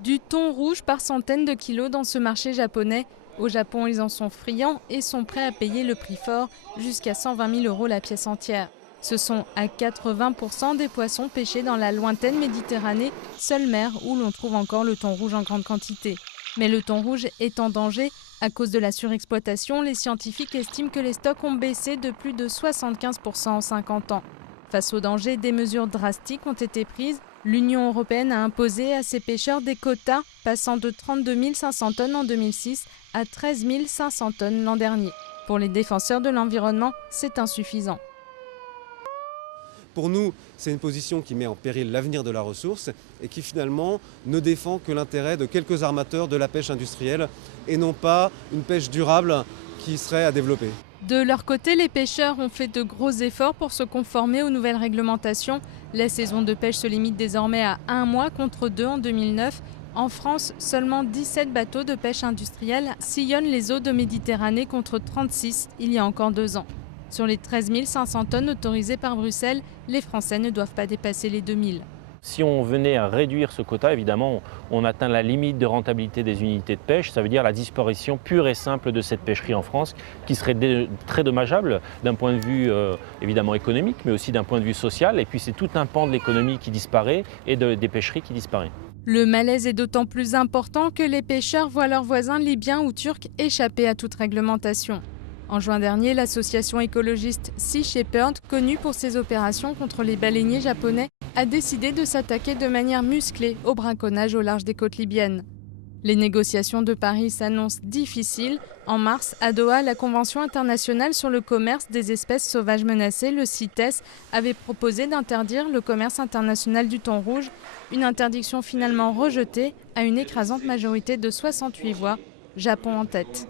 Du thon rouge par centaines de kilos dans ce marché japonais. Au Japon, ils en sont friands et sont prêts à payer le prix fort, jusqu'à 120 000 € la pièce entière. Ce sont à 80% des poissons pêchés dans la lointaine Méditerranée, seule mer où l'on trouve encore le thon rouge en grande quantité. Mais le thon rouge est en danger. À cause de la surexploitation, les scientifiques estiment que les stocks ont baissé de plus de 75% en 50 ans. Face au danger, des mesures drastiques ont été prises. L'Union européenne a imposé à ses pêcheurs des quotas, passant de 32 500 tonnes en 2006 à 13 500 tonnes l'an dernier. Pour les défenseurs de l'environnement, c'est insuffisant. Pour nous, c'est une position qui met en péril l'avenir de la ressource et qui finalement ne défend que l'intérêt de quelques armateurs de la pêche industrielle et non pas une pêche durable qui serait à développer. De leur côté, les pêcheurs ont fait de gros efforts pour se conformer aux nouvelles réglementations. La saison de pêche se limite désormais à 1 mois contre 2 en 2009. En France, seulement 17 bateaux de pêche industrielle sillonnent les eaux de Méditerranée contre 36 il y a encore 2 ans. Sur les 13 500 tonnes autorisées par Bruxelles, les Français ne doivent pas dépasser les 2000. Si on venait à réduire ce quota, évidemment, on atteint la limite de rentabilité des unités de pêche. Ça veut dire la disparition pure et simple de cette pêcherie en France, qui serait très dommageable d'un point de vue évidemment économique, mais aussi d'un point de vue social. Et puis c'est tout un pan de l'économie qui disparaît et des pêcheries qui disparaît. Le malaise est d'autant plus important que les pêcheurs voient leurs voisins libyens ou turcs échapper à toute réglementation. En juin dernier, l'association écologiste Sea Shepherd, connue pour ses opérations contre les baleiniers japonais, a décidé de s'attaquer de manière musclée au braconnage au large des côtes libyennes. Les négociations de Paris s'annoncent difficiles. En mars, à Doha, la Convention internationale sur le commerce des espèces sauvages menacées, le CITES, avait proposé d'interdire le commerce international du thon rouge, une interdiction finalement rejetée à une écrasante majorité de 68 voix, Japon en tête.